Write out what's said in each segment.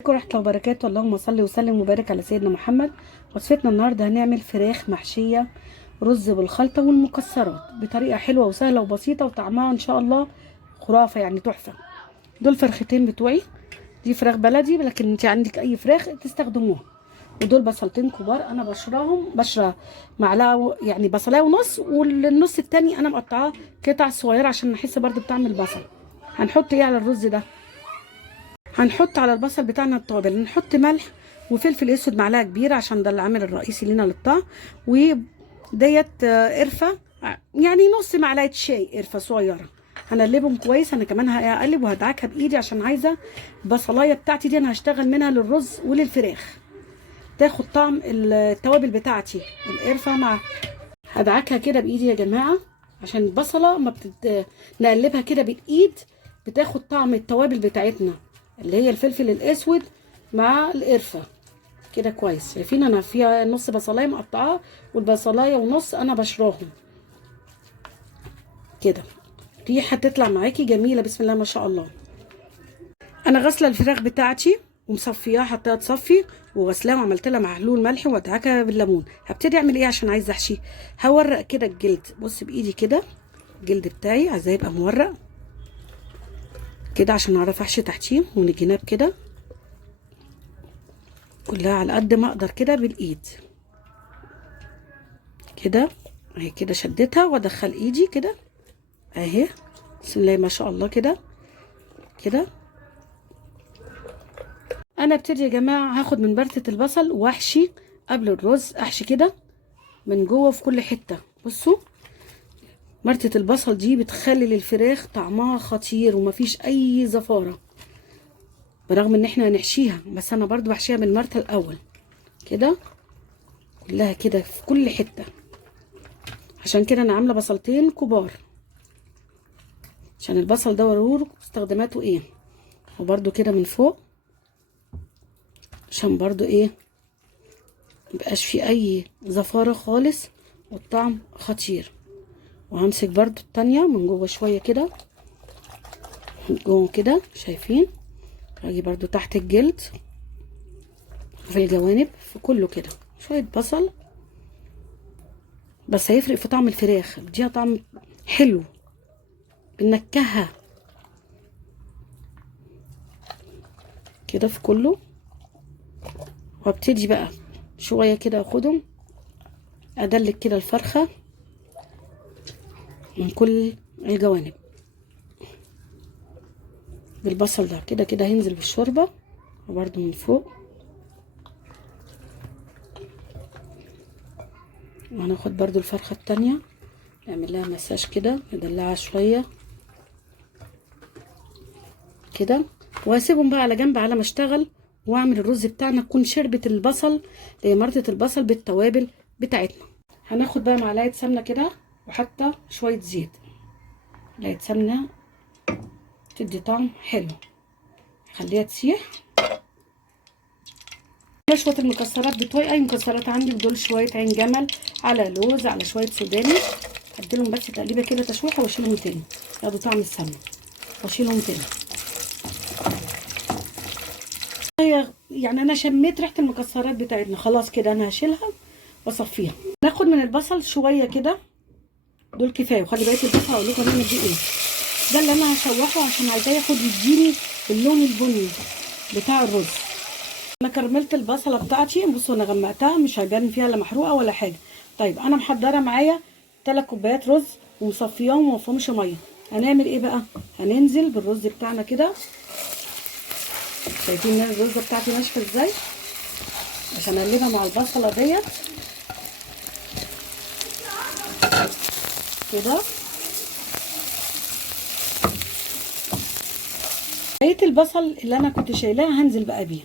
عليكم ورحمة الله وبركاته. اللهم صل وسلم وبارك على سيدنا محمد. وصفتنا النهارده هنعمل فراخ محشية رز بالخلطة والمكسرات بطريقة حلوة وسهلة وبسيطة وطعمها ان شاء الله خرافة، يعني تحفة. دول فرختين بتوعي، دي فراخ بلدي لكن انت عندك اي فراخ تستخدموها. ودول بصلتين كبار انا بشرة معلقة، يعني بصلاية ونص، والنص التاني انا مقطعاه قطع صغيرة عشان نحس برضو بطعم البصل. هنحط ايه على الرز ده؟ هنحط على البصل بتاعنا التوابل، نحط ملح وفلفل اسود معلقه كبيره عشان ده العامل الرئيسي لنا للطعم، وديت قرفه، يعني نص معلقه شاي قرفه صغيره. هنقلبهم كويس. انا كمان هقلب وهدعكها بايدي عشان عايزه البصلايه بتاعتي دي انا هشتغل منها للرز وللفراخ، تاخد طعم التوابل بتاعتي القرفه مع. هدعكها كده بايدي يا جماعه عشان البصله ما نقلبها كده بالايد، بتاخد طعم التوابل بتاعتنا اللي هي الفلفل الاسود مع القرفه كده كويس. شايفين انا فيها نص بصلايه مقطعاه والبصلايه ونص انا بشراهم كده. ريحه تطلع معاكي جميله بسم الله ما شاء الله. انا غاسله الفراخ بتاعتي ومصفياها، حطيها تصفي وغسلاها وعملت لها محلول ملح وادعكها بالليمون. هبتدي اعمل ايه عشان عايزه احشي؟ هورق كده الجلد، بص بايدي كده الجلد بتاعي عايزاه يبقى مورق كده عشان اعرف احشي تحتيه، من الجناب كده كلها على قد ما اقدر كده بالايد كده اهي. كده شدتها وادخل ايدي كده اهي بسم الله ما شاء الله كده كده. انا ابتدي يا جماعه هاخد من برتة البصل واحشي قبل الرز، احشي كده من جوه في كل حته. بصوا مرتة البصل دي بتخلي للفراخ طعمها خطير ومفيش اي زفاره، برغم ان احنا هنحشيها بس انا برضو بحشيها بالمرتة الاول كده كلها كده في كل حته. عشان كده انا عامله بصلتين كبار عشان البصل ده ورور استخداماته ايه. وبرده كده من فوق عشان برضو ايه مبقاش فيه اي زفاره خالص والطعم خطير. وهمسك برضو التانية من جوه شويه كده من جوه كده شايفين، هاجي برضو تحت الجلد في الجوانب في كله كده شويه بصل، بس هيفرق في طعم الفراخ، بديها طعم حلو بنكهها كده في كله. وابتدي بقى شويه كده اخدهم ادلك كده الفرخه من كل الجوانب بالبصل ده كده كده هينزل بالشوربه. وبرده من فوق وهناخد برده الفرخه التانية نعمل لها مساج كده ندلعها شويه كده، وهسيبهم بقى على جنب على ما اشتغل واعمل الرز بتاعنا تكون شربت البصل مرتة البصل بالتوابل بتاعتنا. هناخد بقى معلقه سمنه كده وحتى شويه زيت، معلقه سمنه تدي طعم حلو، خليها تسيح. شويه المكسرات بتوعي، اي مكسرات عندك دول شويه عين جمل على لوز على شويه سوداني، هديلهم بس تقليبه كده تشويحه واشيلهم تاني ياخدوا طعم السمنه واشيلهم تاني. يعني انا شميت ريحه المكسرات بتاعتنا خلاص كده انا هشيلها واصفيها. ناخد من البصل شويه كده دول كفايه، وخلي بقيه البصل اقول لكم هنعمل بيه ايه. ده اللي انا هشوحه عشان عايزاه ياخد يديني اللون البني بتاع الرز. انا كرملت البصله بتاعتي، بصوا انا غمقتها مش هيبان فيها لا محروقه ولا حاجه. طيب انا محضره معايا 3 كوبايات رز ومصفياهم وما فيهمش ميه. هنعمل ايه بقى؟ هننزل بالرز بتاعنا كده، شايفين الرز بتاعتي ناشفه ازاي عشان اقلبها مع البصله ديت كده. بقيه البصل اللي انا كنت شايلاها هنزل بقى بيها،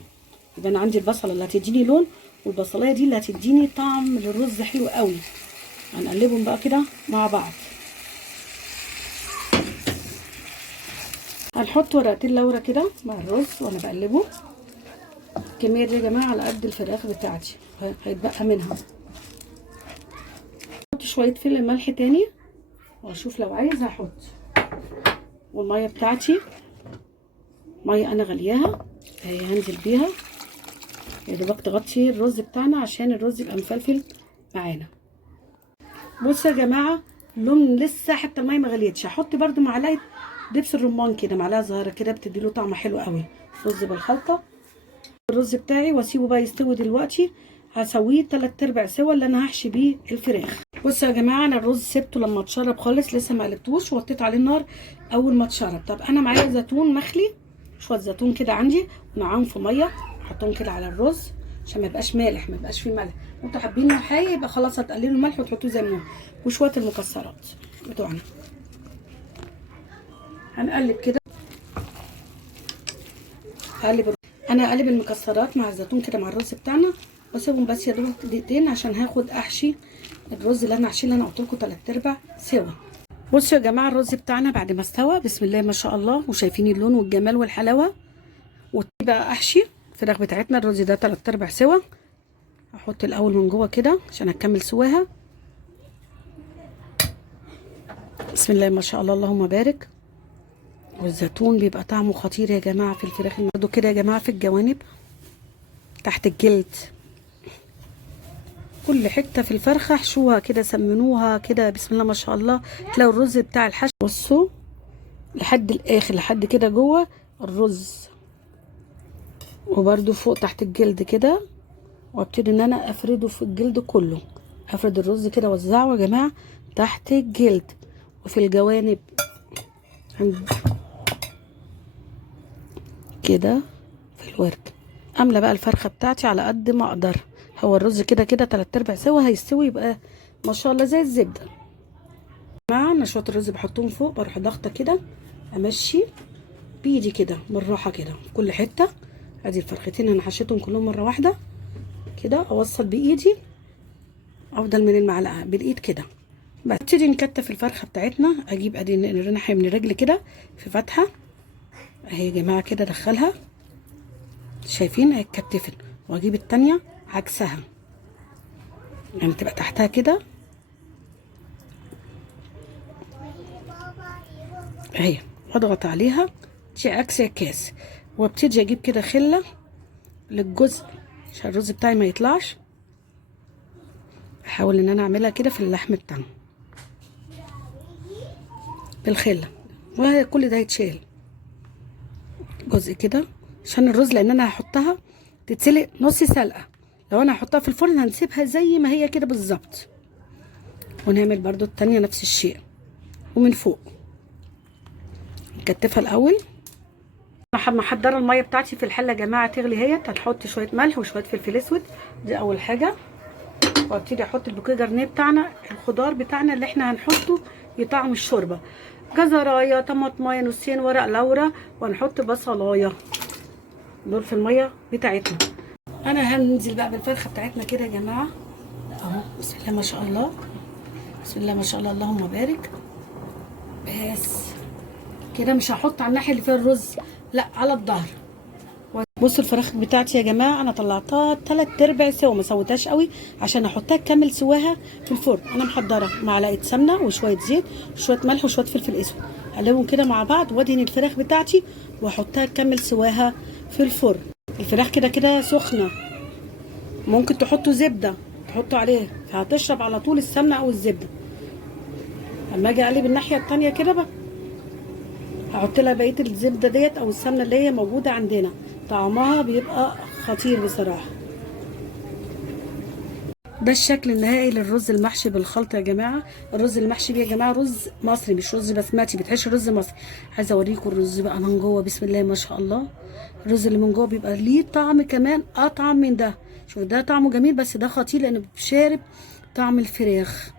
يبقى انا عندي البصله اللي هتديني لون والبصلايه دي اللي هتديني طعم للرز حلو قوي. هنقلبهم بقى كده مع بعض. هنحط ورقتين لورا كده مع الرز وانا بقلبه. الكميه دي يا جماعه على قد الفراخ بتاعتي هيتبقى منها. احط شويه فلفل ملح تاني واشوف لو عايزه احط. والميه بتاعتي ميه انا غلياها اهي هنزل بيها يا دوبك تغطي الرز بتاعنا عشان الرز يبقى مفلفل معانا. بصوا يا جماعه اللون لسه حتى الميه ما غليتش. هحط برده معلقه دبس الرمان كده، معلقه صغيره كده بتدي له طعم حلو قوي. رز بالخلطه الرز بتاعي واسيبه بقى يستوي. دلوقتي هسويه 3/4 سوا اللي انا هحشي بيه الفراخ. بصوا يا جماعه انا الرز سبته لما اتشرب خالص، لسه ما قلبتوش ووطيت عليه النار اول ما اتشرب. طب انا معايا زيتون مخلي، شويه زيتون كده عندي ونعام في ميه، احطهم كده على الرز عشان ما يبقاش مالح، ما يبقاش فيه ملح. انتوا حابين حاجه يبقى خلاص هتقللوا الملح وتحطوه زي ما هو. وشويه المكسرات بتوعنا هنقلب كده. انا هقلب المكسرات مع الزيتون كده مع الرز بتاعنا واسيبهم بس يا دوب دقيقتين عشان هاخد احشي الرز اللي انا هحشيه، اللي انا قلت لكم 3/4 سوا. بصوا يا جماعه الرز بتاعنا بعد ما استوى بسم الله ما شاء الله، وشايفين اللون والجمال والحلاوه. وبقى احشي الفراخ بتاعتنا. الرز ده 3/4 سوا. احط الاول من جوه كده عشان اكمل سواها. بسم الله ما شاء الله اللهم بارك. والزيتون بيبقى طعمه خطير يا جماعه في الفراخ. برضو كده يا جماعه في الجوانب تحت الجلد كل حته في الفرخه احشوها كده، سمنوها كده بسم الله ما شاء الله. تلاقوا الرز بتاع الحشو بصوا لحد الاخر لحد كده جوه الرز، وبرده فوق تحت الجلد كده. وابتدي ان انا افرده في الجلد كله. افرد الرز كده وزعه يا جماعه تحت الجلد وفي الجوانب كده في الورك. املى بقى الفرخه بتاعتي على قد ما اقدر. هو الرز كده كده 3/4 سوا هيستوي يبقى ما شاء الله زي الزبده. معانا شويه الرز بحطهم فوق، بروح ضغطه كده امشي بايدي كده بالراحه كده في كل حته. ادي الفرختين انا حشيتهم كلهم مره واحده كده، اوصل بايدي افضل من المعلقه بالايد كده. ببتدي نكتف الفرخه بتاعتنا. اجيب ادي ناحيه من الرجل كده في فتحه اهي يا جماعه كده ادخلها، شايفين اهي اتكتفت. واجيب التانيه عكسها يعني تبقى تحتها كده اهي، واضغط عليها دي عكس الكاس. وابتدي اجيب كده خله للجزء عشان الرز بتاعي ما يطلعش. احاول ان انا اعملها كده في اللحم بتاعنا بالخله، وهي كل ده يتشال جزء كده عشان الرز، لان انا هحطها تتسلق نص سلقه. لو انا هحطها في الفرن هنسيبها زي ما هي كده بالظبط. ونعمل برضو التانية نفس الشيء ومن فوق نكتفها الاول. محضره الميه بتاعتي في الحله يا جماعه تغلي اهيت. هنحط شويه ملح وشويه فلفل اسود، دي اول حاجه. وابتدي احط البوكيه جرنيه بتاعنا، الخضار بتاعنا اللي احنا هنحطه يطعم الشوربه. جزرايه، طماطمايه، نصين ورق لورا، وهنحط بصلايه دول في الميه بتاعتنا. انا هننزل بقى بالفرخه بتاعتنا كده يا جماعه اهو. بسم الله ما شاء الله، بسم الله ما شاء الله اللهم بارك. بس كده مش هحط على الناحيه اللي فيها الرز، لا على الظهر. بصوا الفراخ بتاعتي يا جماعه انا طلعتها 3/4 سوا، ما سويتهاش قوي عشان احطها تكمل سواها في الفرن. انا محضره معلقه سمنه وشويه زيت وشويه ملح وشويه فلفل اسود، اقلبهم كده مع بعض وادهن الفراخ بتاعتي واحطها تكمل سواها في الفرن. الفراخ كده كده سخنه، ممكن تحطوا زبده تحطوا عليها فهتشرب على طول السمنه او الزبده. اما اجي اقلب الناحيه التانيه كده بقى هحط لها بقيه الزبده ديت او السمنه اللي هي موجوده عندنا، طعمها بيبقى خطير بصراحه. ده الشكل النهائي للرز المحشي بالخلطه يا جماعه. الرز المحشي بيه يا جماعه رز مصري مش رز بسمتي، بتحشي رز مصري. عايزه اوريكم الرز بقى من جوه بسم الله ما شاء الله. الرز اللي من جوه بيبقى ليه طعم كمان اطعم من ده. شوف ده طعمه جميل بس ده خطير لانه بيشارب طعم الفراخ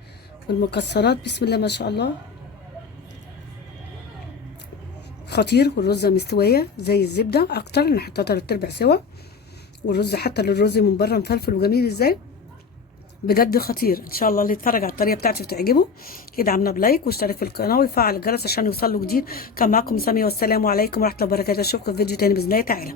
والمكسرات. بسم الله ما شاء الله خطير. والرزه مستويه زي الزبده اكتر، نحطها 3/4 سوا. والرز حتى للرز من بره مفلفل وجميل ازاي، بجد خطير. ان شاء الله اللي يتفرج على الطريقه بتاعتي وتعجبه يدعمنا بلايك واشترك في القناه ويفعل الجرس عشان يوصل له جديد. كان معكم ساميه والسلام عليكم ورحمه الله وبركاته. اشوفكم في فيديو تاني باذن الله تعالى.